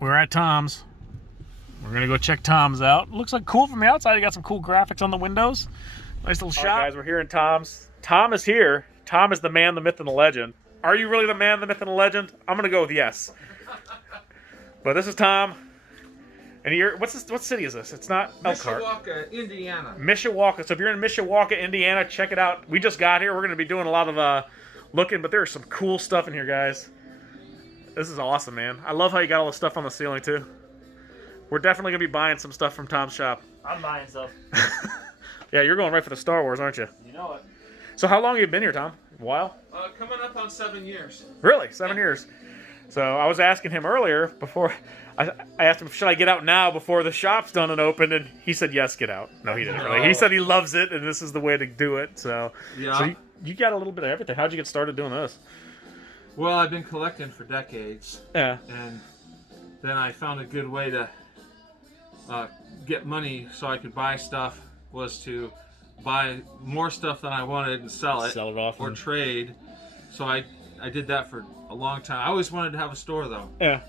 we're at Tom's. We're gonna go check Tom's out. Looks like cool from the outside. You got some cool graphics on the windows. Nice little shop. All right, guys, we're here in Tom's. Tom is here. Tom is the man, the myth, and the legend. Are you really the man, the myth, and the legend? I'm gonna go with yes. But this is Tom. And you're, what city is this? It's not Elkhart. Mishawaka, Indiana. Mishawaka. So if you're in Mishawaka, Indiana, check it out. We just got here. We're gonna be doing a lot of looking, but there's some cool stuff in here, guys. This is awesome, man. I love how you got all the stuff on the ceiling, too. We're definitely going to be buying some stuff from Tom's shop. I'm buying stuff. Yeah, you're going right for the Star Wars, aren't you? You know it. So how long have you been here, Tom? A while? Coming up on 7 years. Really? 7 years. So I was asking him earlier, before, I asked him, should I get out now before the shop's done and open? And he said, yes, get out. No, he didn't really. He said he loves it, and this is the way to do it. So, yeah. So you got a little bit of everything. How'd you get started doing this? Well, I've been collecting for decades. Yeah. And then I found a good way to get money so I could buy stuff, was to buy more stuff than I wanted and sell it off or trade. So I did that for a long time. I always wanted to have a store, though. Yeah.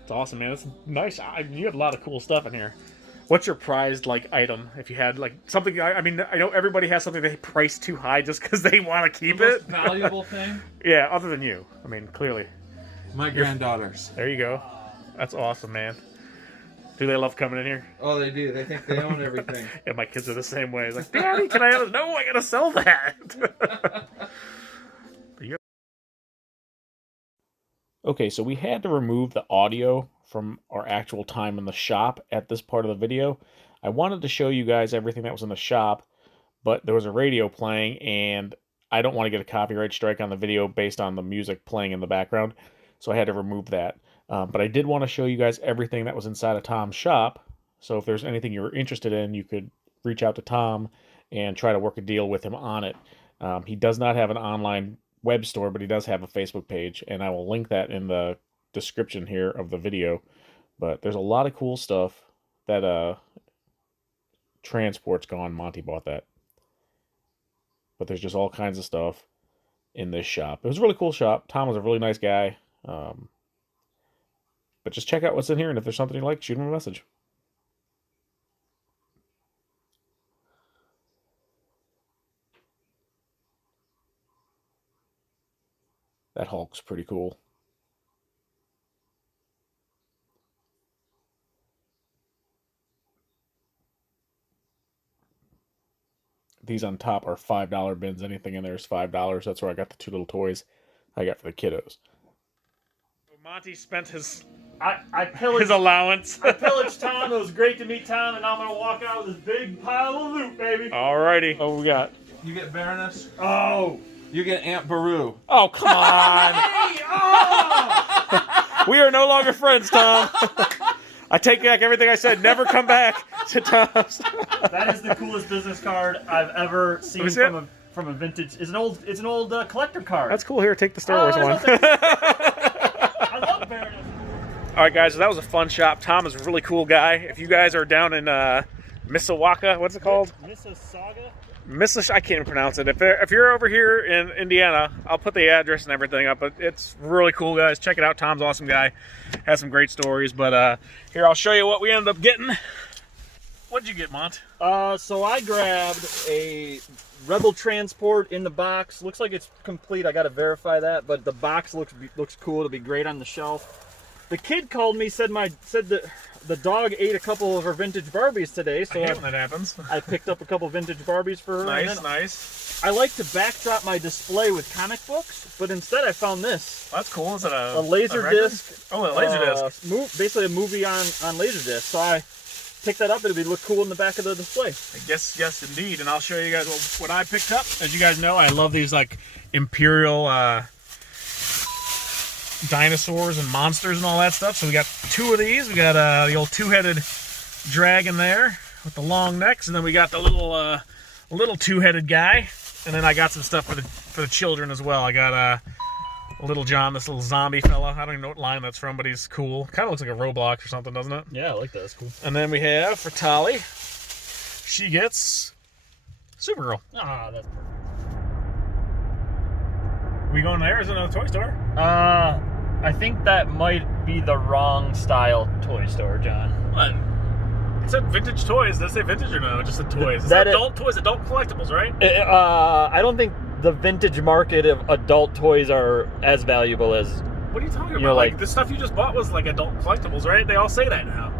It's awesome, man. It's nice. You have a lot of cool stuff in here. What's your prized item? If you had something, I mean, I know everybody has something they price too high just because they want to keep it. The most valuable thing? Yeah, other than you. I mean, clearly. My granddaughters. There you go. That's awesome, man. Do they love coming in here? Oh, they do. They think they own everything. Yeah, my kids are the same way. It's like, Daddy, can I have this? No, I gotta sell that. Okay, so we had to remove the audio from our actual time in the shop at this part of the video. I wanted to show you guys everything that was in the shop, but there was a radio playing, and I don't want to get a copyright strike on the video based on the music playing in the background, so I had to remove that. But I did want to show you guys everything that was inside of Tom's shop, so if there's anything you're interested in, you could reach out to Tom and try to work a deal with him on it. He does not have an online web store, but he does have a Facebook page, and I will link that in the description here of the video. But there's a lot of cool stuff that Transport's gone. Monty bought that. But there's just all kinds of stuff in this shop. It was a really cool shop. Tom was a really nice guy. But just check out what's in here, and if there's something you like, shoot him a message. That Hulk's pretty cool. These on top are $5 bins. Anything in there is $5. That's where I got the two little toys I got for the kiddos. Monty spent his allowance. I pillaged Tom. It was great to meet Tom, and now I'm going to walk out with this big pile of loot, baby. Alrighty. What we got? You get Baroness. Oh. You get Aunt Baru. Oh, come on. Hey! Oh! We are no longer friends, Tom. I take back everything I said. Never come back to Tom's. That is the coolest business card I've ever seen from a vintage. It's an old collector card. That's cool. Here, take the Star Wars one. I love Baroness. All right, guys. So that was a fun shop. Tom is a really cool guy. If you guys are down in Mishawaka, what's it called? Mississauga. I can't even pronounce it. If you're over here in Indiana, I'll put the address and everything up. But it's really cool, guys. Check it out. Tom's an awesome guy. Has some great stories. But here, I'll show you what we ended up getting. What'd you get, Mont? So I grabbed a Rebel Transport in the box. Looks like it's complete. I got to verify that, but the box looks cool. It'll be great on the shelf. The kid called me, said that the dog ate a couple of her vintage Barbies today, so I hate when that happens. I picked up a couple vintage Barbies for her. Nice. I like to backdrop my display with comic books, but instead I found this. That's cool. Is it a laser disc? Oh, a laser disc. Basically a movie on laser disc. So I picked that up. It would look cool in the back of the display. Yes, indeed. And I'll show you guys what I picked up. As you guys know, I love these Imperial dinosaurs and monsters and all that stuff. So we got two of these. We got the old two-headed dragon there with the long necks, and then we got the little two-headed guy. And then I got some stuff for the children as well. I got Little John, this little zombie fella. I don't even know what line that's from, but he's cool. Kind of looks like a Roblox or something, doesn't it? Yeah, I like that. It's cool. And then we have for Tali, she gets Supergirl. Ah, that's perfect. We going there? Is it another toy store? I think that might be the wrong style toy store, John. What? It said vintage toys. Did it say vintage or no? It just said toys. It's That adult toys, adult collectibles, right? I don't think the vintage market of adult toys are as valuable as. What are you talking about? You know, like, like the stuff you just bought was like adult collectibles, right? They all say that now.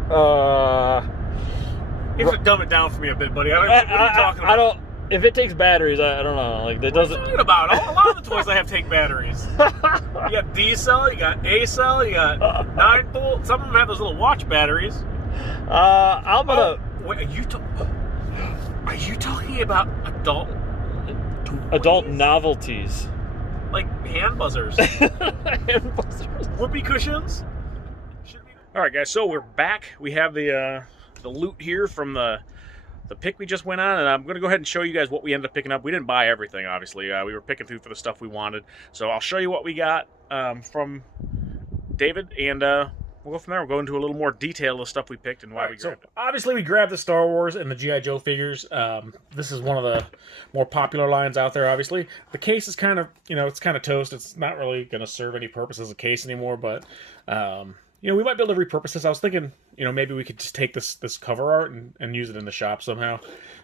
You have to dumb it down for me a bit, buddy. What are you talking about? I don't. If it takes batteries, I don't know. Like that doesn't. What are you talking about? A lot of the toys I have take batteries. You got D cell, you got A cell, you got 9-volt. Some of them have those little watch batteries. I'm gonna. Wait, are you talking about adult toys? Adult novelties. Like hand buzzers. Hand buzzers. Whoopee cushions. All right, guys. So we're back. We have the loot here from the pick we just went on, and I'm going to go ahead and show you guys what we ended up picking up. We didn't buy everything, obviously. We were picking through for the stuff we wanted. So I'll show you what we got from David, and we'll go from there. We'll go into a little more detail of the stuff we picked and why we grabbed it. Obviously, we grabbed the Star Wars and the G.I. Joe figures. This is one of the more popular lines out there, obviously. The case is kind of, it's kind of toast. It's not really going to serve any purpose as a case anymore, but... we might be able to repurpose this. I was thinking, maybe we could just take this cover art and use it in the shop somehow.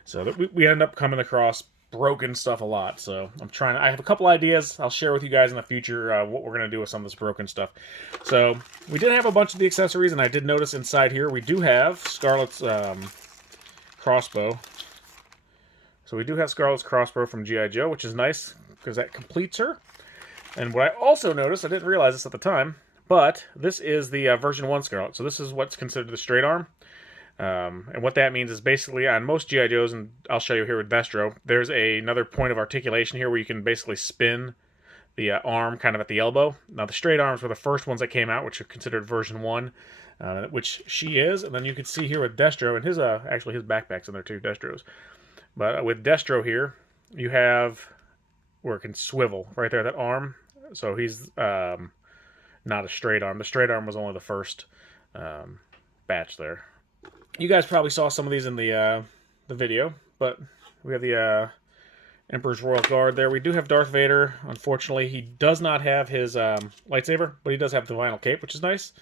So that we end up coming across broken stuff a lot. So I have a couple ideas I'll share with you guys in the future what we're going to do with some of this broken stuff. So we did have a bunch of the accessories, and I did notice inside here we do have Scarlett's crossbow. So we do have Scarlett's crossbow from G.I. Joe, which is nice because that completes her. And what I also noticed, I didn't realize this at the time, but this is the version 1 Scarlett. So this is what's considered the straight arm. And what that means is basically on most G.I. Joes, and I'll show you here with Destro, there's another point of articulation here where you can basically spin the arm kind of at the elbow. Now the straight arms were the first ones that came out, which are considered version 1, which she is. And then you can see here with Destro, and actually his backpack's in there too, Destro's. But with Destro here, you have where it can swivel right there, that arm. So he's... not a straight arm. The straight arm was only the first batch there. You guys probably saw some of these in the video, but we have the Emperor's Royal Guard there. We do have Darth Vader. Unfortunately, he does not have his lightsaber, but he does have the vinyl cape, which is nice.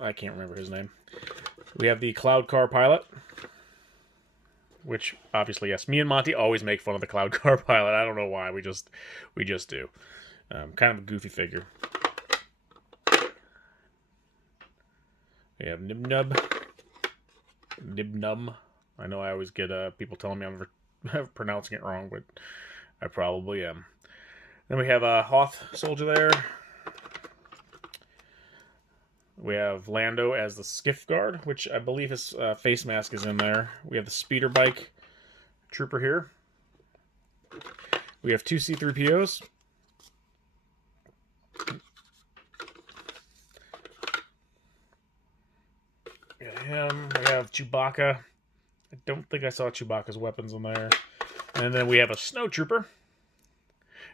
I can't remember his name. We have the Cloud Car pilot, which obviously, yes, me and Monty always make fun of the Cloud Car pilot. I don't know why, we just do. Kind of a goofy figure. We have Nib-Nub. Nib-Num. I know I always get people telling me I'm pronouncing it wrong, but I probably am. Then we have a Hoth soldier there. We have Lando as the skiff guard, which I believe his face mask is in there. We have the speeder bike trooper here. We have 2 C-3POs. We got him. We have Chewbacca. I don't think I saw Chewbacca's weapons in there. And then we have a snow trooper.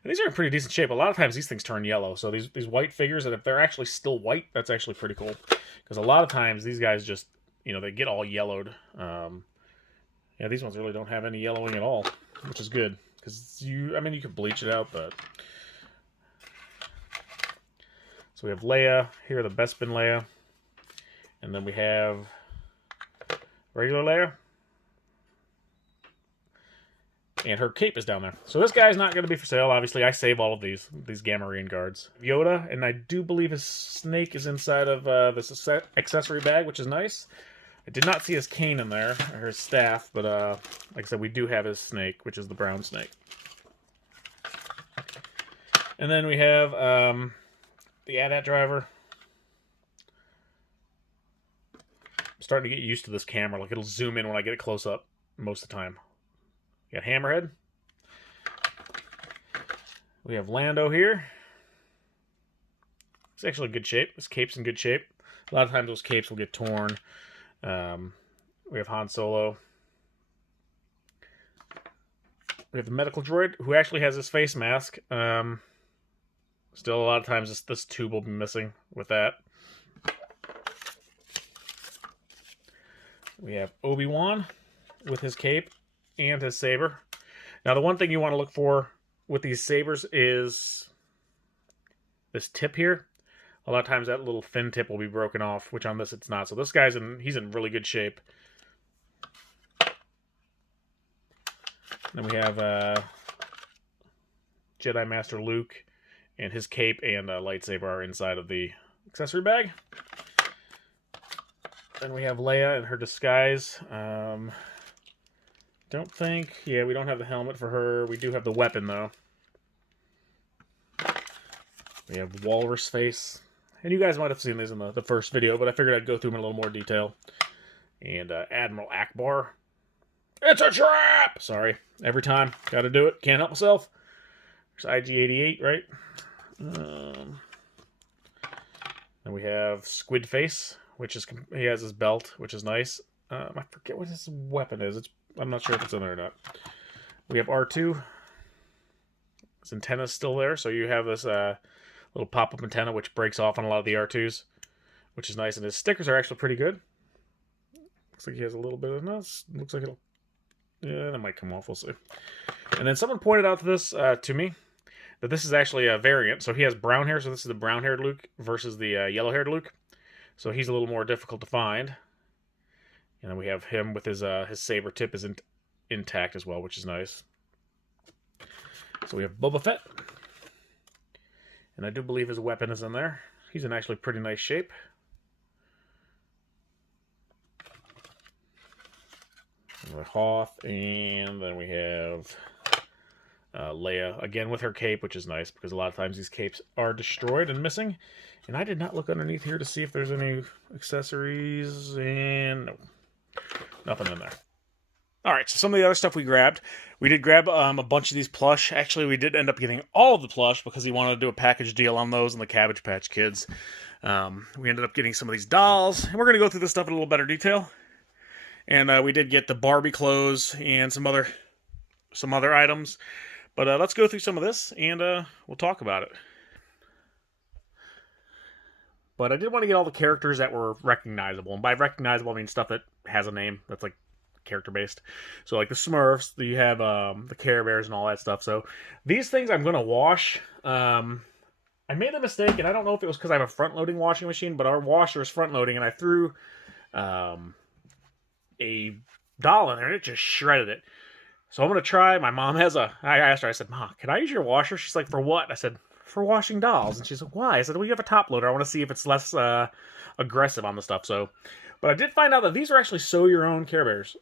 And these are in pretty decent shape. A lot of times these things turn yellow. So these white figures, and if they're actually still white, that's actually pretty cool. Because a lot of times these guys just, they get all yellowed. Yeah, these ones really don't have any yellowing at all, which is good. Because you can bleach it out, but... So we have Leia. Here, the Bespin Leia. And then we have regular Leia. And her cape is down there. So this guy's not going to be for sale. Obviously, I save all of these Gamorrean guards. Yoda, and I do believe his snake is inside of this accessory bag, which is nice. I did not see his cane in there, or his staff, but like I said, we do have his snake, which is the brown snake. And then we have the AT-AT driver. I'm starting to get used to this camera. Like, it'll zoom in when I get it close up most of the time. We got Hammerhead. We have Lando here. It's actually in good shape. This cape's in good shape. A lot of times those capes will get torn. We have Han Solo. We have the medical droid, who actually has his face mask. Still, a lot of times this tube will be missing with that. We have Obi-Wan with his cape and his saber. Now, the one thing you want to look for with these sabers is this tip here. A lot of times that little thin tip will be broken off, which on this it's not. So this guy's he's in really good shape. Then we have Jedi Master Luke, and his cape and lightsaber are inside of the accessory bag. Then we have Leia and her disguise. Don't think... Yeah, we don't have the helmet for her. We do have the weapon, though. We have Walrus face. And you guys might have seen these in the first video, but I figured I'd go through them in a little more detail. And Admiral Akbar. It's a trap! Sorry. Every time. Gotta do it. Can't help myself. There's IG-88, right? Then we have Squid Face, which is... He has his belt, which is nice. I forget what his weapon is. I'm not sure if it's in there or not. We have R2. His antenna's still there, so you have this little pop-up antenna which breaks off on a lot of the R2s, which is nice. And his stickers are actually pretty good. Looks like he has a little bit of this. Looks like it'll... Yeah, that might come off. We'll see. And then someone pointed out this to me, that this is actually a variant. So he has brown hair, so this is the brown-haired Luke versus the yellow-haired Luke. So he's a little more difficult to find. And then we have him with his saber tip is intact as well, which is nice. So we have Boba Fett. And I do believe his weapon is in there. He's in actually pretty nice shape. Hoth, and then we have Leia, again with her cape, which is nice, because a lot of times these capes are destroyed and missing. And I did not look underneath here to see if there's any accessories, and no. Nothing in there. Alright, so some of the other stuff we grabbed. We did grab a bunch of these plush. Actually, we did end up getting all of the plush because he wanted to do a package deal on those and the Cabbage Patch Kids. We ended up getting some of these dolls, and we're going to go through this stuff in a little better detail. And we did get the Barbie clothes and some other items. But let's go through some of this, and we'll talk about it. But I did want to get all the characters that were recognizable. And by recognizable, I mean stuff that has a name that's like character-based. So like the Smurfs, you have the Care Bears and all that stuff. So these things I'm going to wash. I made a mistake, and I don't know if it was because I have a front-loading washing machine, but our washer is front-loading, and I threw a doll in there, and it just shredded it. So I'm going to try. My mom has I asked her, I said, Mom, can I use your washer? She's like, for what? I said, for washing dolls. And she's like, why? I said, well, you have a top loader. I want to see if it's less aggressive on the stuff. But I did find out that these are actually sew your own Care Bears.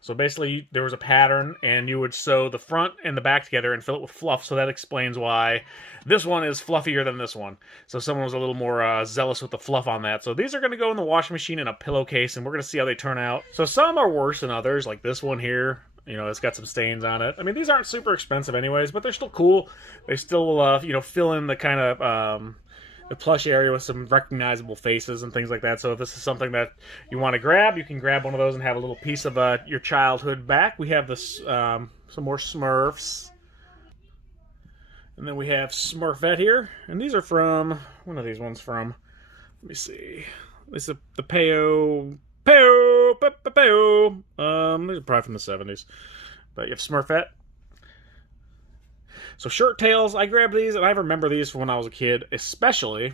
So basically, there was a pattern, and you would sew the front and the back together and fill it with fluff. So that explains why this one is fluffier than this one. So someone was a little more zealous with the fluff on that. So these are going to go in the washing machine in a pillowcase, and we're going to see how they turn out. So some are worse than others, like this one here. You know, it's got some stains on it. I mean, these aren't super expensive anyways, but they're still cool. They still will, you know, fill in the kind of the plush area with some recognizable faces and things like that. So if this is something that you want to grab, you can grab one of those and have a little piece of your childhood back. We have this some more Smurfs. And then we have Smurfette here. And these are from, when are these ones from? Let me see. This is the Peo. These are probably from the 70s. But you have Smurfette. So Shirt Tails, I grabbed these, and I remember these from when I was a kid, especially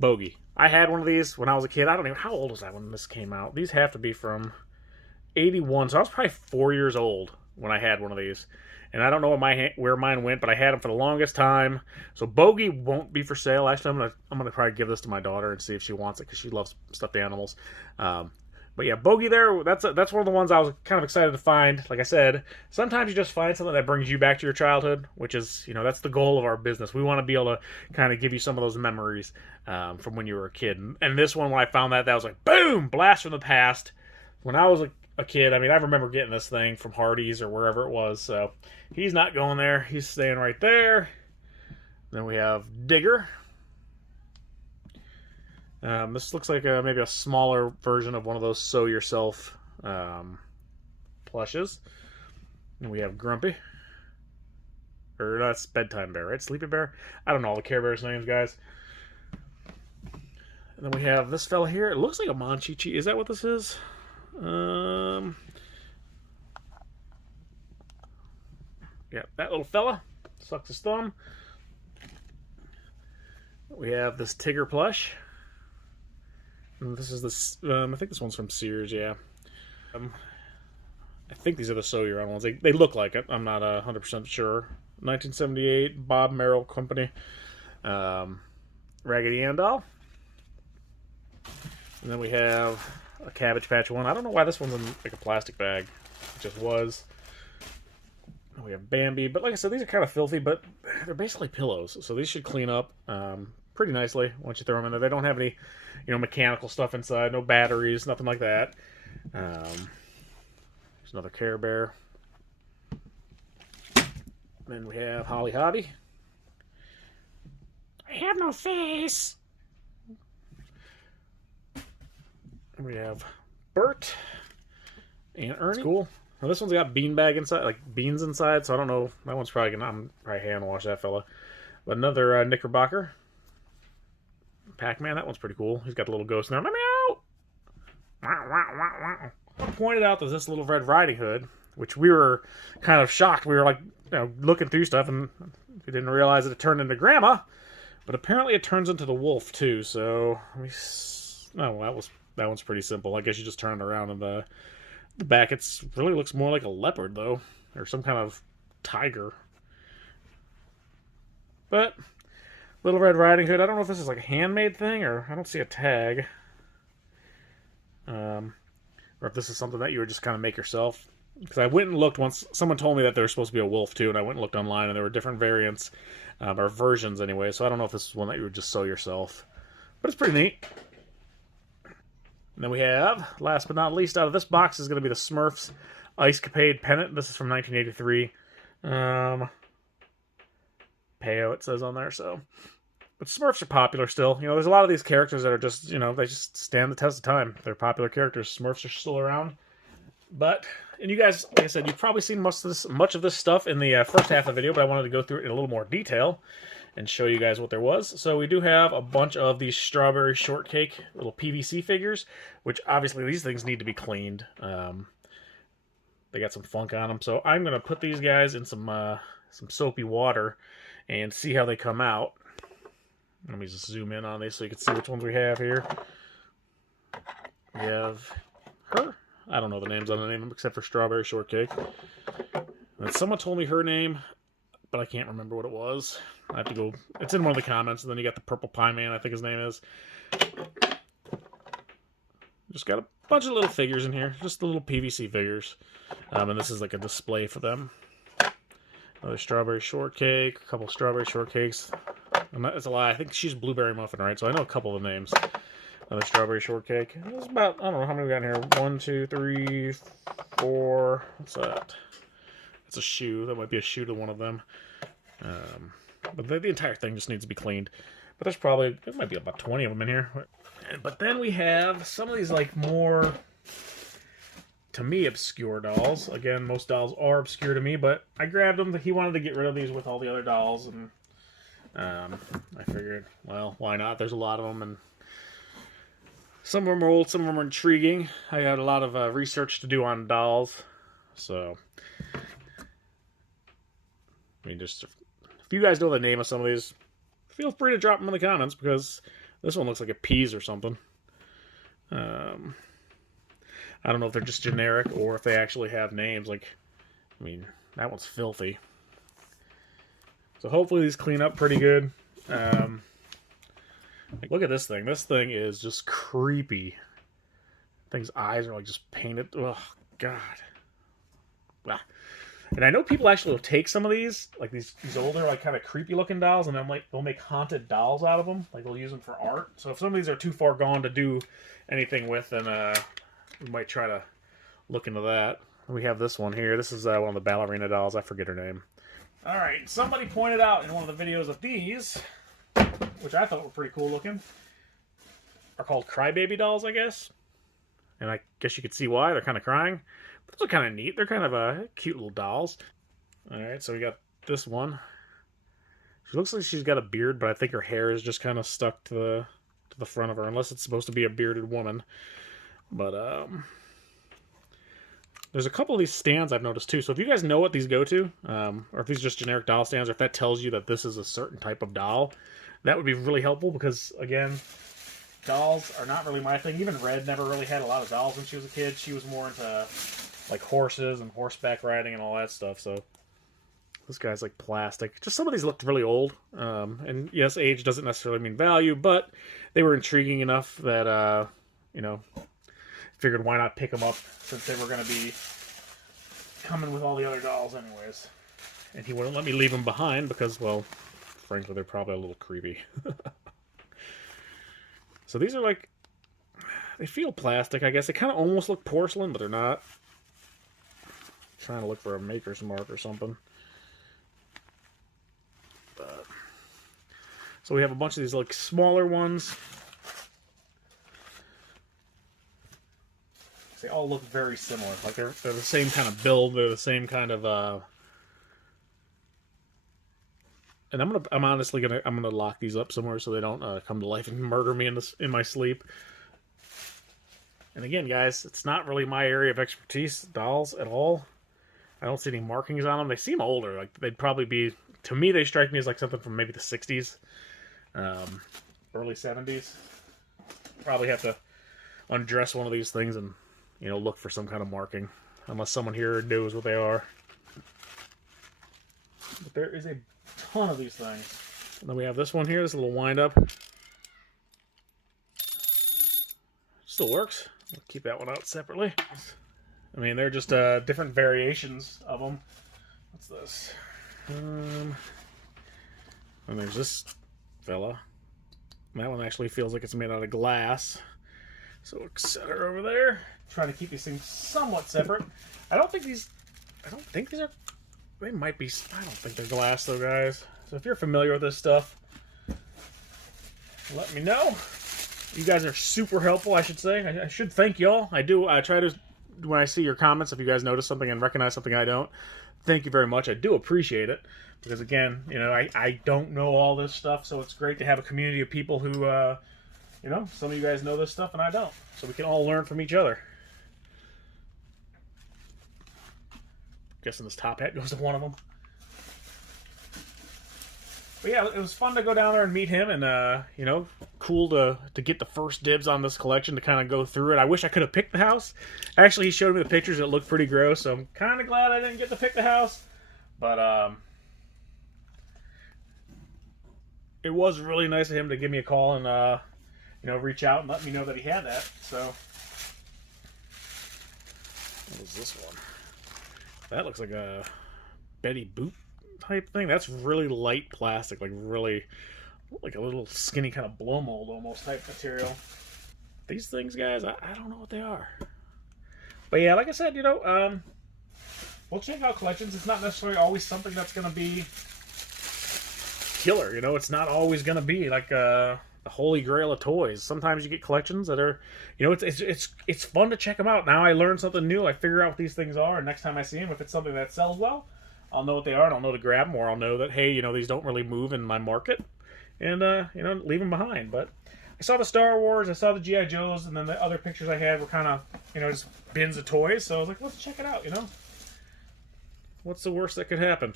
Bogey. I had one of these when I was a kid. I don't even, how old was I when this came out? These have to be from 81, so I was probably 4 years old when I had one of these. And I don't know where mine went, but I had them for the longest time. So Bogey won't be for sale. Actually, I'm gonna probably give this to my daughter and see if she wants it because she loves stuffed animals. But yeah, Bogey there, that's one of the ones I was kind of excited to find. Like I said, sometimes you just find something that brings you back to your childhood, which is, you know, that's the goal of our business. We want to be able to kind of give you some of those memories from when you were a kid. And this one, when I found that was like, boom, blast from the past. When I was a kid, I mean, I remember getting this thing from Hardee's or wherever it was. So he's not going there. He's staying right there. Then we have Digger. This looks like maybe a smaller version of one of those sew yourself plushes. And we have Grumpy. Or that's Bedtime Bear, right? Sleepy Bear? I don't know all the Care Bears names, guys. And then we have this fella here. It looks like a Monchichi. Is that what this is? Yeah, that little fella sucks his thumb. We have this Tigger plush. And this is this. I think this one's from Sears. Yeah. I think these are the Sew Your Own ones. They look like it. I'm not 100% sure. 1978 Bob Merrill Company. Raggedy Ann doll. And then we have a Cabbage Patch one. I don't know why this one's in like a plastic bag. It just was. We have Bambi, but like I said, these are kind of filthy, but they're basically pillows, so these should clean up pretty nicely once you throw them in there. They don't have any, mechanical stuff inside, no batteries, nothing like that. There's another Care Bear. Then we have Holly Hobby. I have no face. And we have Bert and Ernie. That's cool. Now this one's got beanbag inside, like beans inside, so I don't know. That one's probably gonna, I'm probably hand wash that fella. But another Knickerbocker. Pac-Man, that one's pretty cool. He's got the little ghost in there. Let me out! I pointed out that this little Red Riding Hood, which we were kind of shocked. We were like, looking through stuff, and we didn't realize that it turned into Grandma. But apparently it turns into the wolf too. So, that one's pretty simple. I guess you just turn it around, and the back, it's really looks more like a leopard though, or some kind of tiger. But Little Red Riding Hood, I don't know if this is like a handmade thing, or I don't see a tag, or if this is something that you would just kind of make yourself. Because I went and looked once. Someone told me that there was supposed to be a wolf too, and I went and looked online, and there were different variants, or versions anyway. So I don't know if this is one that you would just sew yourself, but it's pretty neat. And then we have, last but not least, out of this box is going to be the Smurfs Ice Capade Pennant. This is from 1983. Peo, it says on there, so. But Smurfs are popular still. There's a lot of these characters that are just, they just stand the test of time. They're popular characters. Smurfs are still around. And you guys, like I said, you've probably seen much of this stuff in the first half of the video, but I wanted to go through it in a little more detail and show you guys what there was. So we do have a bunch of these Strawberry Shortcake little PVC figures, which obviously these things need to be cleaned. They got some funk on them, so I'm going to put these guys in some soapy water and see how they come out. Let me just zoom in on these so you can see which ones we have here. We have her. I don't know the names on the name except for Strawberry Shortcake. And someone told me her name, but I can't remember what it was. I have to go. It's in one of the comments. And then you got the Purple Pie Man, I think his name is. Just got a bunch of little figures in here. Just the little PVC figures. And this is like a display for them. Another Strawberry Shortcake. A couple Strawberry Shortcakes. It's a lie. I think she's Blueberry Muffin, right? So I know a couple of names. Another Strawberry Shortcake. There's about, I don't know how many we got in here. 1, 2, 3, 4. What's that? It's a shoe. That might be a shoe to one of them. But the entire thing just needs to be cleaned. But there's probably, there might be about 20 of them in here. But then we have some of these like more, to me, obscure dolls. Again, most dolls are obscure to me, but I grabbed them. He wanted to get rid of these with all the other dolls, and I figured, well, why not? There's a lot of them, and some of them are old, some of them are intriguing. I had a lot of research to do on dolls, so I mean, just if you guys know the name of some of these, feel free to drop them in the comments, because this one looks like a peas or something. I don't know if they're just generic or if they actually have names. Like, I mean, that one's filthy. So hopefully these clean up pretty good. Like, look at this thing. This thing is just creepy. Thing's eyes are like just painted. Oh, God. Ah. And I know people actually will take some of these, like these older, like kind of creepy looking dolls, and then like they'll make haunted dolls out of them. Like they'll use them for art. So if some of these are too far gone to do anything with, then we might try to look into that. We have this one here. This is one of the ballerina dolls. I forget her name. All right, somebody pointed out in one of the videos that these, which I thought were pretty cool looking, are called crybaby dolls, I guess. And I guess you could see why. They're kind of crying. But those are kind of neat. They're kind of cute little dolls. All right, so we got this one. She looks like she's got a beard, but I think her hair is just kind of stuck to the front of her, unless it's supposed to be a bearded woman. But there's a couple of these stands I've noticed too. So if you guys know what these go to, or if these are just generic doll stands, or if that tells you that this is a certain type of doll, that would be really helpful because, again, dolls are not really my thing. Even Red never really had a lot of dolls when she was a kid. She was more into like horses and horseback riding and all that stuff. So this guy's like plastic. Just some of these looked really old. And yes, age doesn't necessarily mean value, but they were intriguing enough that, you know, figured why not pick them up since they were going to be coming with all the other dolls anyways. And he wouldn't let me leave them behind because, well, frankly, they're probably a little creepy. So these are like, they feel plastic, I guess. They kind of almost look porcelain, but they're not. I'm trying to look for a maker's mark or something. So we have a bunch of these like smaller ones. They all look very similar. Like they're the same kind of build. They're the same kind of. And I'm honestly gonna lock these up somewhere so they don't come to life and murder me in my sleep. And again, guys, it's not really my area of expertise, dolls at all. I don't see any markings on them. They seem older. Like they'd probably be, to me, they strike me as like something from maybe the 60s, early 70s. Probably have to undress one of these things and, you know, look for some kind of marking, unless someone here knows what they are. But there is a ton of these things. And then we have this one here, this little wind-up. Still works. We'll keep that one out separately. I mean, they're just different variations of them. What's this? And there's this fella. That one actually feels like it's made out of glass. So we'll set her over there. Trying to keep these things somewhat separate. I don't think these are, they might be, I don't think they're glass though, guys. So if you're familiar with this stuff, let me know. You guys are super helpful, I should say. I should thank y'all. I do. I try to, when I see your comments, if you guys notice something and recognize something I don't, thank you very much. I do appreciate it. Because again, you know, I don't know all this stuff, so it's great to have a community of people who, you know, some of you guys know this stuff and I don't. So we can all learn from each other. Guessing this top hat goes to one of them. But yeah, it was fun to go down there and meet him, and you know, cool to get the first dibs on this collection, to kind of go through it. I wish I could have picked the house. Actually, he showed me the pictures. It looked pretty gross, so I'm kind of glad I didn't get to pick the house. But it was really nice of him to give me a call and you know, reach out and let me know that he had that. So what is this one? That looks like a Betty Boop type thing. That's really light plastic, like really, like a little skinny kind of blow mold almost type material. These things, guys, I don't know what they are. But yeah, like I said, you know, we'll check out collections. It's not necessarily always something that's going to be killer, you know. It's not always going to be like the holy grail of toys. Sometimes you get collections that are, you know, it's fun to check them out. Now I learn something new. I figure out what these things are, and next time I see them, if it's something that sells well, I'll know what they are, and I'll know to grab them, or I'll know that, hey, you know, these don't really move in my market, and, you know, leave them behind. But I saw the Star Wars, I saw the G.I. Joes, and then the other pictures I had were kind of, you know, just bins of toys, so I was like, let's check it out, you know? What's the worst that could happen?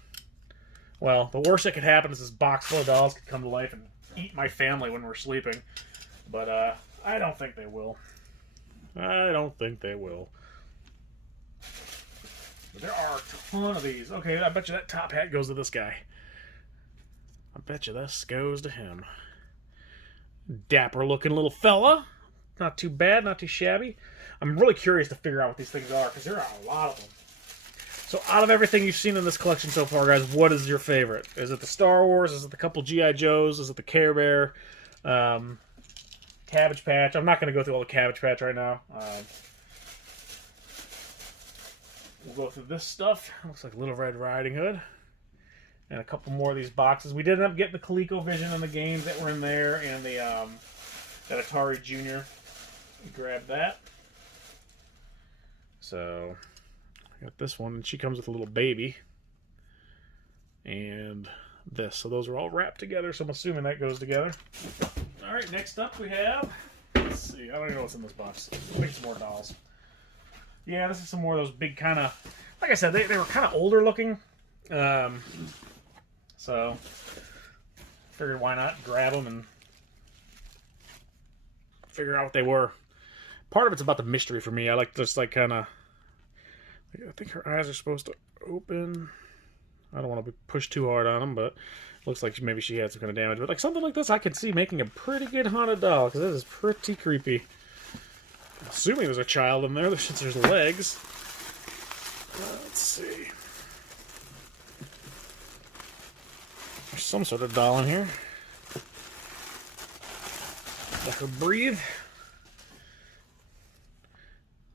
Well, the worst that could happen is this box full of dolls could come to life and eat my family when we're sleeping. But, I don't think they will. I don't think they will. But there are a ton of these. Okay, I bet you that top hat goes to this guy. I bet you this goes to him. Dapper looking little fella. Not too bad, not too shabby. I'm really curious to figure out what these things are, because there are a lot of them. So out of everything you've seen in this collection so far, guys, what is your favorite? Is it the Star Wars? Is it the couple G.I. Joes? Is it the Care Bear? Cabbage Patch? I'm not going to go through all the Cabbage Patch right now. We'll go through this stuff. Looks like Little Red Riding Hood. And a couple more of these boxes. We did end up getting the ColecoVision and the games that were in there, and the that Atari Junior. Grab that. So I got this one, and she comes with a little baby. And this. So those are all wrapped together, so I'm assuming that goes together. Alright, next up we have, let's see, I don't even know what's in this box. I think it's more dolls. Yeah, this is some more of those big kind of, like I said, they were kind of older looking. So figured why not grab them and figure out what they were. Part of it's about the mystery for me. I like just like kind of. I think her eyes are supposed to open. I don't want to push too hard on them, but it looks like maybe she had some kind of damage. But like something like this, I could see making a pretty good haunted doll because this is pretty creepy. I'm assuming there's a child in there since there's legs. Let's see. There's some sort of doll in here. Let her breathe.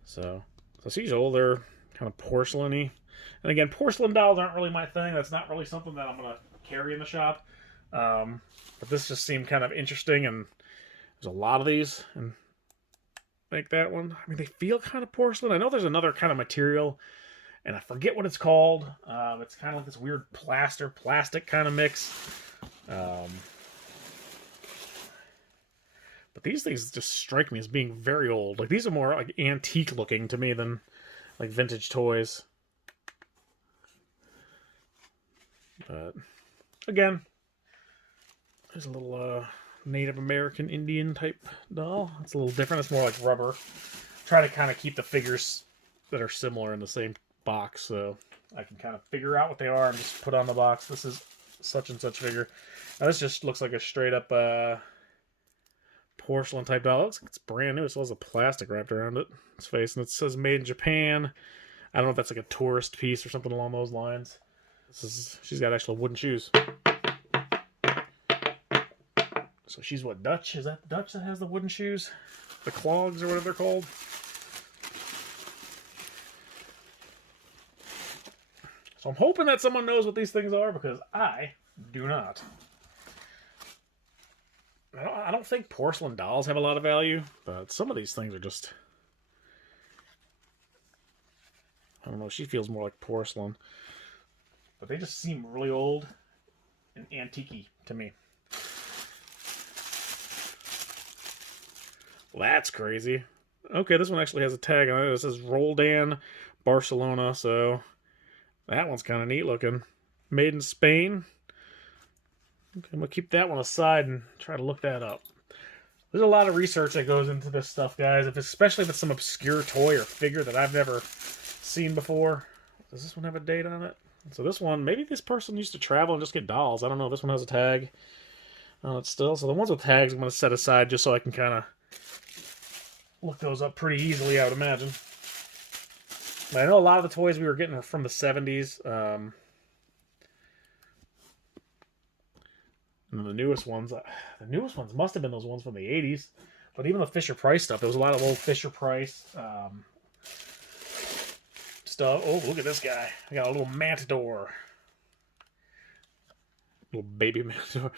So she's older, kind of porcelain-y. And again, porcelain dolls aren't really my thing. That's not really something that I'm going to carry in the shop. But this just seemed kind of interesting, and there's a lot of these. And like that one. I mean, they feel kind of porcelain. I know there's another kind of material, and I forget what it's called. It's kind of like this weird plastic kind of mix. But these things just strike me as being very old. Like, these are more like antique looking to me than like vintage toys. But again, there's a little Native American Indian type doll. It's a little different. It's more like rubber. Try to kind of keep the figures that are similar in the same box, so I can kind of figure out what they are and just put on the box. This is such and such figure. Now this just looks like a straight up porcelain type doll. It's brand new. It still has a plastic wrapped around its face, and it says made in Japan. I don't know if that's like a tourist piece or something along those lines. She's got actual wooden shoes. So she's what, Dutch? Is that Dutch that has the wooden shoes? The clogs or whatever they're called? So I'm hoping that someone knows what these things are, because I do not. I don't think porcelain dolls have a lot of value, but some of these things are just... I don't know, she feels more like porcelain. But they just seem really old and antique-y to me. Well, that's crazy. Okay, this one actually has a tag on it. It says Roldan, Barcelona, so that one's kind of neat looking. Made in Spain. Okay, I'm going to keep that one aside and try to look that up. There's a lot of research that goes into this stuff, guys, especially if it's some obscure toy or figure that I've never seen before. Does this one have a date on it? So this one, maybe this person used to travel and just get dolls. I don't know. This one has a tag on it still. So the ones with tags I'm going to set aside just so I can kind of look those up pretty easily, I would imagine. But I know a lot of the toys we were getting were from the 70s. And then the newest ones must have been those ones from the 80s. But even the Fisher-Price stuff, there was a lot of old Fisher-Price stuff. Oh, look at this guy. I got a little matador. Little baby matador.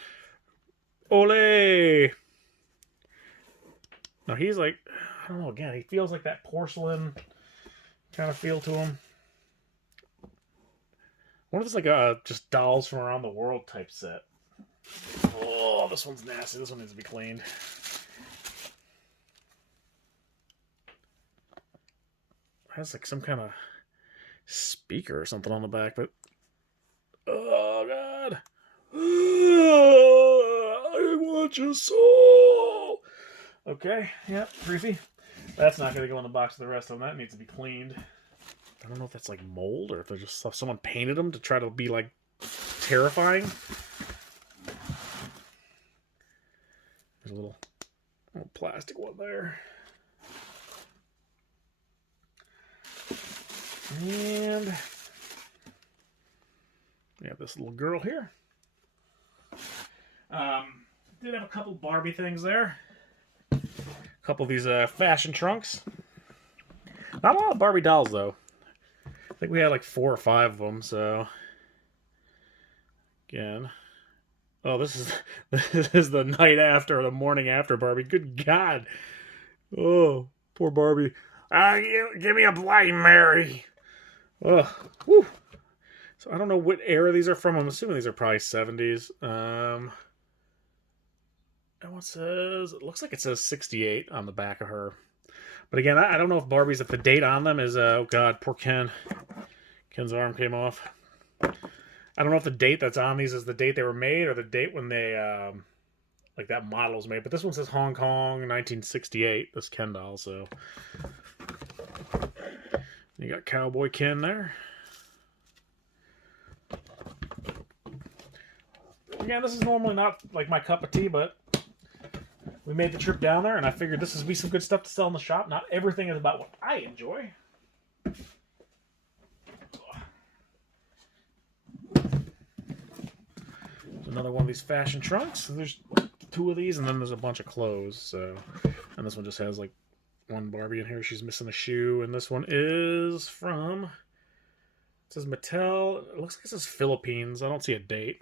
Ole! Now he's like, I don't know, again, he feels like that porcelain kind of feel to him. I wonder if it's like a just dolls from around the world type set. Oh, this one's nasty. This one needs to be cleaned. It has like some kind of speaker or something on the back, but oh god. I want your soul. Okay, yeah, creepy. That's not gonna go in the box with the rest of them. That needs to be cleaned. I don't know if that's like mold or if they're just someone painted them to try to be like terrifying. There's a little plastic one there. And we have this little girl here. Did have a couple Barbie things there. A couple of these fashion trunks. Not a lot of Barbie dolls though. I think we had like 4 or 5 of them. So again, oh, this is the night after or the morning after Barbie. Good God! Oh, poor Barbie. Give me a Bloody Mary. Ugh. Whew. So I don't know what era these are from. I'm assuming these are probably 70s. And what says? It looks like it says 68 on the back of her. But again, I don't know if Barbie's, if the date on them is, oh God, poor Ken. Ken's arm came off. I don't know if the date that's on these is the date they were made or the date when they like that model was made. But this one says Hong Kong 1968. This Ken doll. So you got Cowboy Ken there. Again, this is normally not like my cup of tea, but we made the trip down there, and I figured this would be some good stuff to sell in the shop. Not everything is about what I enjoy. Another one of these fashion trunks. There's 2 of these, and then there's a bunch of clothes. So, and this one just has like one Barbie in here. She's missing a shoe, and this one is from. It says Mattel. It looks like it says Philippines. I don't see a date.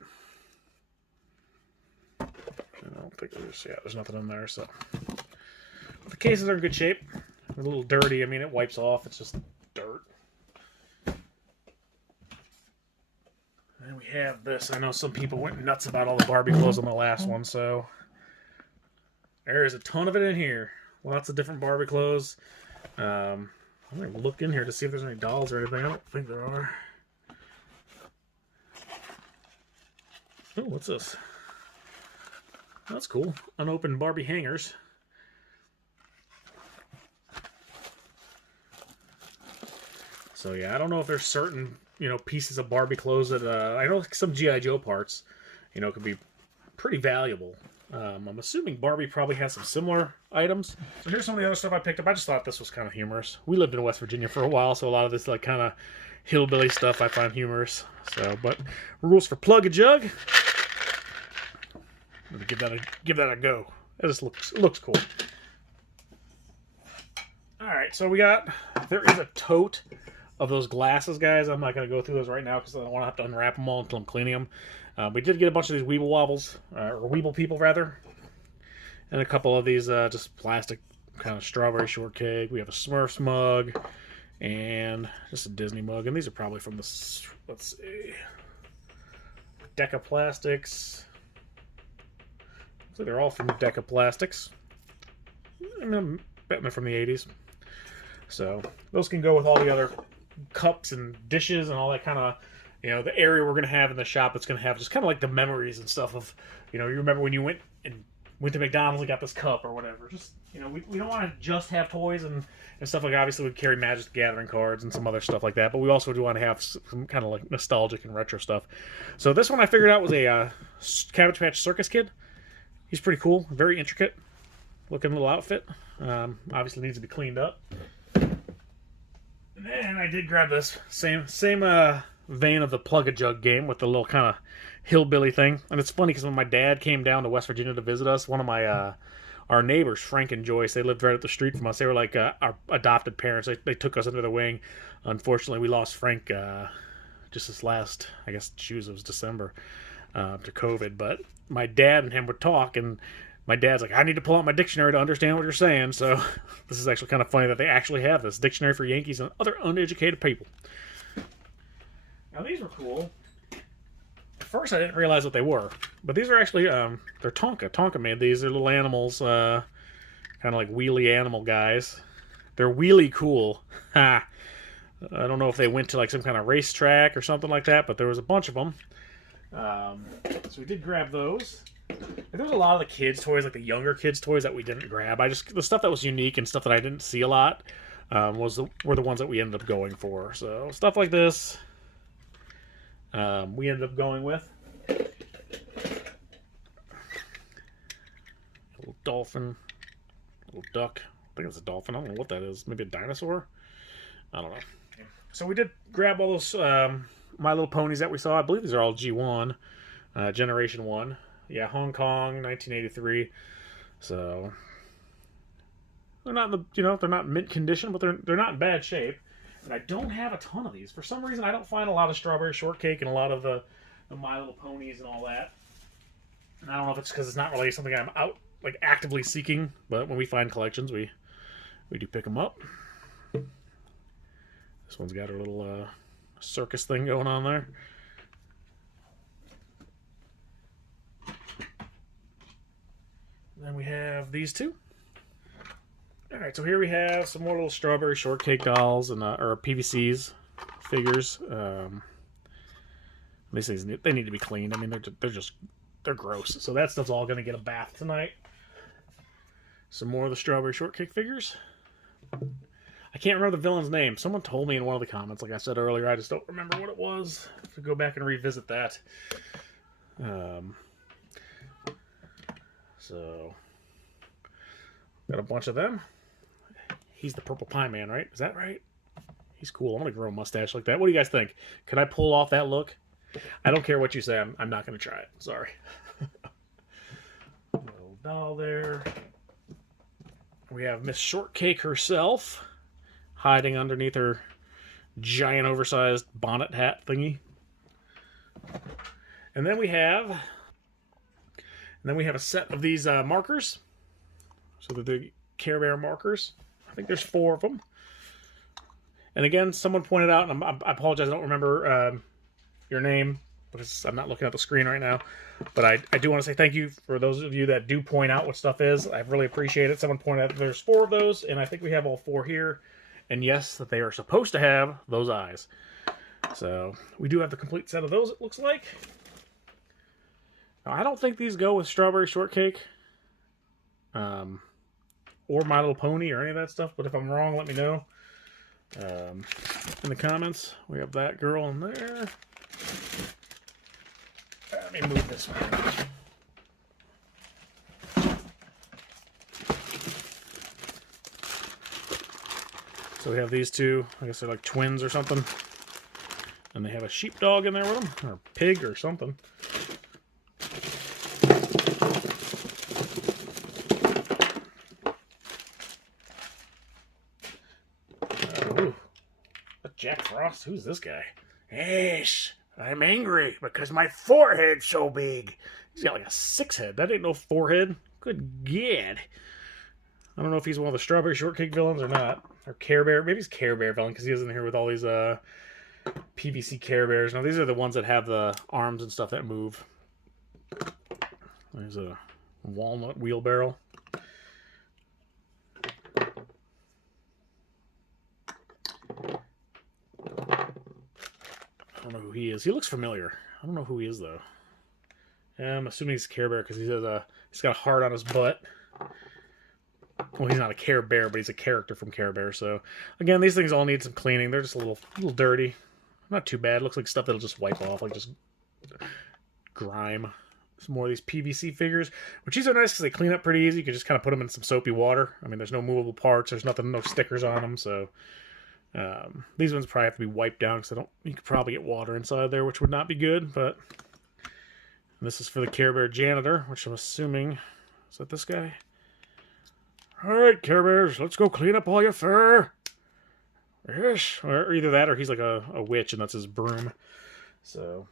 I don't think there's nothing in there. So the cases are in good shape. They're a little dirty. I mean, it wipes off. It's just dirt. And we have this. I know some people went nuts about all the Barbie clothes on the last one, so there's a ton of it in here. Lots of different Barbie clothes. I'm going to look in here to see if there's any dolls or anything. I don't think there are. Oh, what's this? That's cool. Unopened Barbie hangers. So yeah, I don't know if there's certain, pieces of Barbie clothes that I know some G.I. Joe parts, could be pretty valuable. I'm assuming Barbie probably has some similar items. So here's some of the other stuff I picked up. I just thought this was kind of humorous. We lived in West Virginia for a while, so a lot of this like kind of hillbilly stuff I find humorous. So, but rules for Plug a Jug. I'm gonna give that a go. It just looks cool. All right, so there is a tote of those glasses, guys. I'm not going to go through those right now because I don't want to have to unwrap them all until I'm cleaning them. We did get a bunch of these Weeble Wobbles, or Weeble People, rather. And a couple of these just plastic kind of strawberry shortcake. We have a Smurfs mug and just a Disney mug. And these are probably from the, let's see, Deca Plastics. Looks like they're all from Deca Plastics. I mean, I'm betting they're from the 80s. So those can go with all the other cups and dishes and all that kind of, the area we're going to have in the shop. It's going to have just kind of like the memories and stuff of, you remember when you went to McDonald's and got this cup or whatever. Just, we don't want to just have toys and stuff like, obviously we'd carry Magic the Gathering cards and some other stuff like that, but we also do want to have some kind of like nostalgic and retro stuff. So this one I figured out was a Cabbage Patch Circus Kid. He's pretty cool, very intricate looking little outfit. Obviously needs to be cleaned up. And I did grab this same vein of the Plug a Jug game with the little kind of hillbilly thing. And it's funny because when my dad came down to West Virginia to visit us, one of my our neighbors, Frank and Joyce, they lived right up the street from us. They were like our adopted parents. They took us under their wing. Unfortunately, we lost Frank just this last, I guess, it was December to COVID. But my dad and him would talk, and my dad's like, I need to pull out my dictionary to understand what you're saying. So this is actually kind of funny that they actually have this dictionary for Yankees and other uneducated people. Now these were cool. At first I didn't realize what they were, but these are actually they're Tonka. Tonka made these. They're little animals, kind of like wheelie animal guys. They're wheelie cool. Ha! I don't know if they went to like some kind of racetrack or something like that, but there was a bunch of them. So we did grab those. There was a lot of the kids' toys, like the younger kids' toys, that we didn't grab. The stuff that was unique and stuff that I didn't see a lot were the ones that we ended up going for. So stuff like this, we ended up going with. A little dolphin, a little duck. I think it's a dolphin. I don't know what that is. Maybe a dinosaur. I don't know. So we did grab all those My Little Ponies that we saw. I believe these are all G1, Generation 1. Yeah, Hong Kong, 1983. So they're not in the, they're not mint condition, but they're not in bad shape. And I don't have a ton of these. For some reason, I don't find a lot of Strawberry Shortcake and a lot of the My Little Ponies and all that. And I don't know if it's because it's not really something I'm out like actively seeking. But when we find collections, we do pick them up. This one's got her little circus thing going on there. Then we have these two. Alright, so here we have some more little Strawberry Shortcake dolls and or PVCs figures. These things, they need to be cleaned. I mean, they're gross. So that stuff's all going to get a bath tonight. Some more of the strawberry shortcake figures. I can't remember the villain's name. Someone told me in one of the comments, like I said earlier. I just don't remember what it was. I have to go back and revisit that. So, got a bunch of them. He's the purple pie man, right? Is that right? He's cool. I'm going to grow a mustache like that. What do you guys think? Could I pull off that look? I don't care what you say. I'm not going to try it. Sorry. Little doll there. We have Miss Shortcake herself hiding underneath her giant oversized bonnet hat thingy. And then we have a set of these markers. So they're the Care Bear markers. I think there's 4 of them. And again, someone pointed out, and I apologize, I don't remember your name because I'm not looking at the screen right now. But I do want to say thank you for those of you that do point out what stuff is. I really appreciate it. Someone pointed out that there's 4 of those, and I think we have all 4 here. And yes, that they are supposed to have those eyes. So we do have the complete set of those, it looks like. Now, I don't think these go with Strawberry Shortcake. Or My Little Pony or any of that stuff. But if I'm wrong, let me know. In the comments. We have that girl in there. Let me move this one. So we have these two. I guess they're like twins or something. And they have a sheepdog in there with them. Or a pig or something. Jack Frost? Who's this guy? Yes, I'm angry because my forehead's so big. He's got like a 6 head. That ain't no forehead. Good God. I don't know if he's one of the Strawberry Shortcake villains or not. Or Care Bear. Maybe he's Care Bear villain because he is in here with all these PVC Care Bears. Now, these are the ones that have the arms and stuff that move. There's a walnut wheelbarrow. I don't know who he is. He looks familiar. I don't know who he is, though. I'm assuming he's Care Bear because he's got a heart on his butt. Well, he's not a Care Bear, but he's a character from Care Bear. So, again, these things all need some cleaning. They're just a little dirty. Not too bad. Looks like stuff that'll just wipe off, like just grime. Some more of these PVC figures, which these are nice because they clean up pretty easy. You can just kind of put them in some soapy water. I mean, there's no movable parts. There's no stickers on them, so... these ones probably have to be wiped down because you could probably get water inside there, which would not be good. But this is for the Care Bear janitor, which I'm assuming is that this guy. All right, Care Bears, let's go clean up all your fur. Yes, or either that, or he's like a witch, and that's his broom. So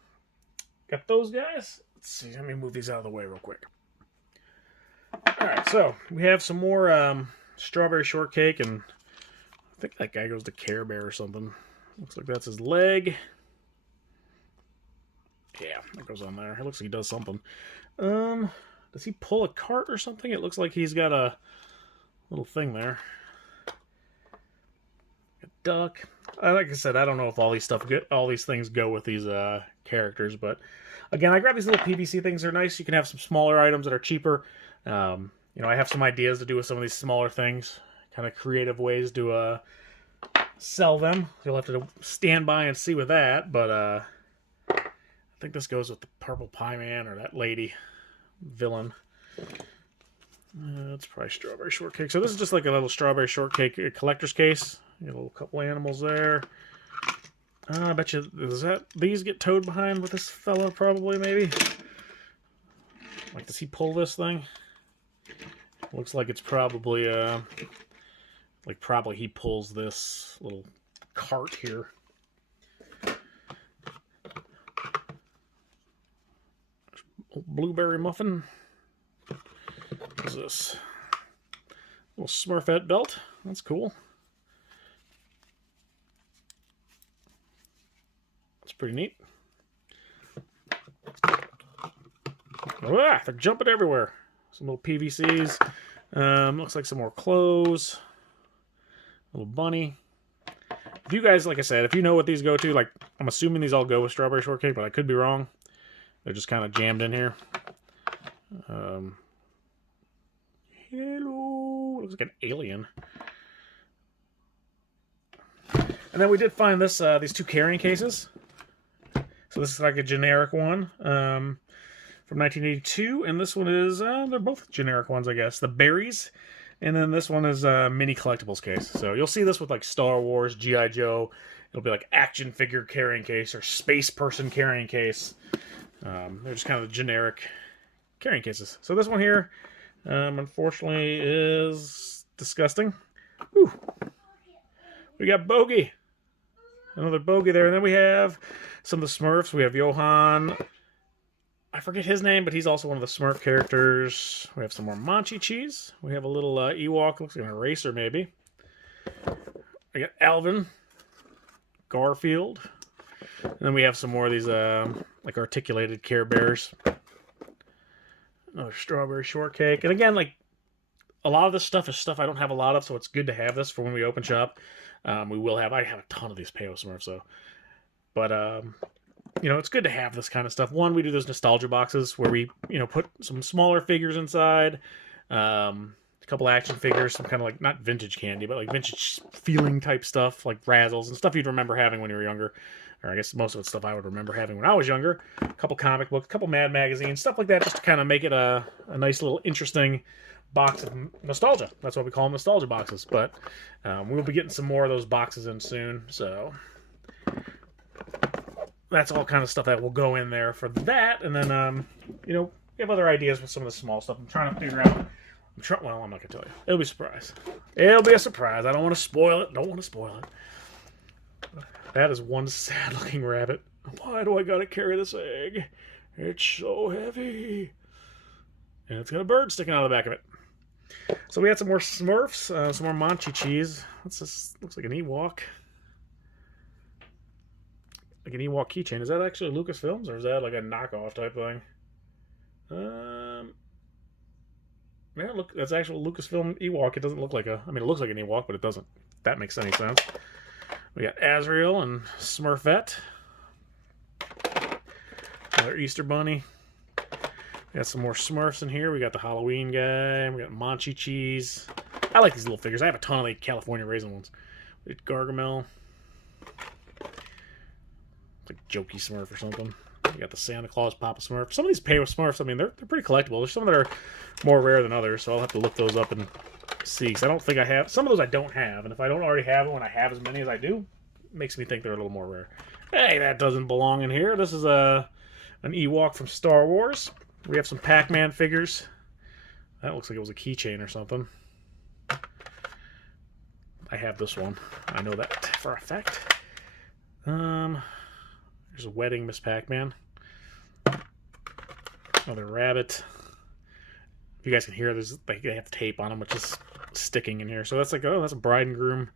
got those guys. Let's see. Let me move these out of the way real quick. All right, so we have some more Strawberry Shortcake and. I think that guy goes to Care Bear or something. Looks like that's his leg. Yeah, that goes on there. It looks like he does something. Does he pull a cart or something? It looks like he's got a little thing there. A duck. Like I said, I don't know if all these things go with these characters, but again, I grabbed these little PVC things. They're nice. You can have some smaller items that are cheaper. I have some ideas to do with some of these smaller things. Kind of creative ways to sell them. You'll have to stand by and see with that, but I think this goes with the purple pie man or that lady villain. That's probably Strawberry Shortcake. So this is just like a little Strawberry Shortcake collector's case. You got a little couple animals there. I bet you these get towed behind with this fella probably, maybe. Like, does he pull this thing? Looks like it's probably probably he pulls this little cart here. Blueberry muffin. What's this? Little Smurfette belt. That's cool. That's pretty neat. Ah, they're jumping everywhere. Some little PVCs. Looks like some more clothes. Little bunny. If you guys, like I said, if you know what these go to, like, I'm assuming these all go with Strawberry Shortcake, but I could be wrong. They're just kind of jammed in here. Hello. Looks like an alien. And then we did find this these 2 carrying cases. So this is like a generic one from 1982, and this one is they're both generic ones, I guess. The berries, and then this one is a mini collectibles case. So you'll see this with like Star Wars, G.I. Joe. It'll be like action figure carrying case or space person carrying case. They're just kind of the generic carrying cases. So this one here, unfortunately, is disgusting. Whew. We got Bogey. Another Bogey there. And then we have some of the Smurfs. We have Johan. I forget his name, but he's also one of the Smurf characters. We have some more Manchi cheese. We have a little Ewok. Looks like an eraser, maybe. We got Alvin. Garfield. And then we have some more of these like articulated Care Bears. Another Strawberry Shortcake. And again, like, a lot of this stuff is stuff I don't have a lot of, so it's good to have this for when we open shop. I have a ton of these Payo Smurfs, so. But, you know, it's good to have this kind of stuff. One, we do those nostalgia boxes where we, you know, put some smaller figures inside, a couple action figures, some kind of like, not vintage candy, but like vintage feeling type stuff, like Razzles and stuff you'd remember having when you were younger. Or I guess most of it's stuff I would remember having when I was younger. A couple comic books, a couple Mad magazines, stuff like that, just to kind of make it a nice little interesting box of nostalgia. That's what we call them, nostalgia boxes. But we'll be getting some more of those boxes in soon, so that's all kind of stuff that will go in there for that. And then, you know, we have other ideas with some of the small stuff. I'm trying to figure out. Well, I'm not going to tell you. It'll be a surprise. It'll be a surprise. I don't want to spoil it. Don't want to spoil it. That is one sad-looking rabbit. Why do I got to carry this egg? It's so heavy. And it's got a bird sticking out of the back of it. So we had some more Smurfs, some more Manchi cheese. What's this? Looks like an Ewok. Like an Ewok keychain. Is that actually Lucasfilms, or is that like a knockoff type thing? Yeah, look, that's actual Lucasfilm Ewok. It doesn't look like a... I mean, it looks like an Ewok, but it doesn't. If that makes any sense. We got Azrael and Smurfette. Another Easter Bunny. We got some more Smurfs in here. We got the Halloween guy. We got Manchi cheese. I like these little figures. I have a ton of the California Raisin ones. We got Gargamel. It's like Jokey Smurf or something. We got the Santa Claus Papa Smurf. Some of these Payo Smurfs, I mean, they're pretty collectible. There's some that are more rare than others, so I'll have to look those up and see. Because I don't think I have... Some of those I don't have, and if I don't already have it when I have as many as I do, it makes me think they're a little more rare. Hey, that doesn't belong in here. This is an Ewok from Star Wars. We have some Pac-Man figures. That looks like it was a keychain or something. I have this one. I know that for a fact. There's a Wedding Miss Pac-Man. Another rabbit. If you guys can hear, they have tape on them, which is sticking in here. So that's like, oh, that's a bride and groom,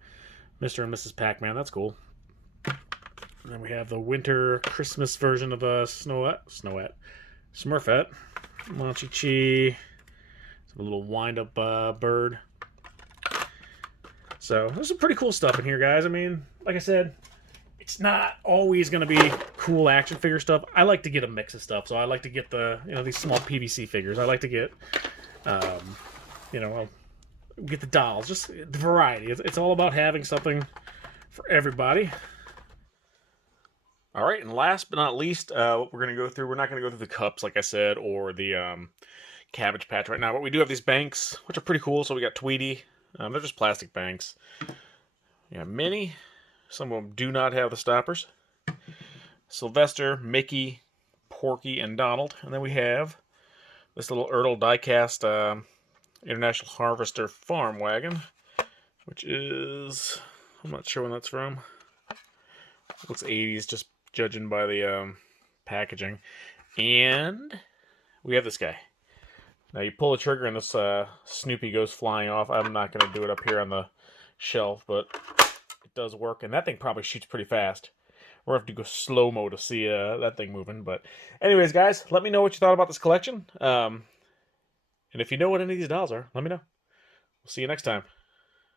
Mr. and Mrs. Pac-Man. That's cool. And then we have the winter Christmas version of Smurfette. Manchi Chi. A little wind-up bird. So there's some pretty cool stuff in here, guys. I mean, like I said, it's not always going to be cool action figure stuff. I like to get a mix of stuff. So I like to get the, you know, these small PVC figures. I like to get, you know, get the dolls. Just the variety. It's all about having something for everybody. All right, and last but not least, what we're going to go through, we're not going to go through the cups, like I said, or the Cabbage Patch right now, but we do have these banks, which are pretty cool. So we got Tweety. They're just plastic banks. Yeah, Minnie. Some of them do not have the stoppers. Sylvester, Mickey, Porky, and Donald. And then we have this little Ertl diecast International Harvester Farm Wagon, which is, I'm not sure when that's from. It looks 80s, just judging by the packaging. And we have this guy. Now you pull the trigger and this Snoopy goes flying off. I'm not going to do it up here on the shelf, but it does work. And that thing probably shoots pretty fast. We're going to have to go slow-mo to see that thing moving. But anyways, guys, let me know what you thought about this collection. And if you know what any of these dolls are, let me know. We'll see you next time.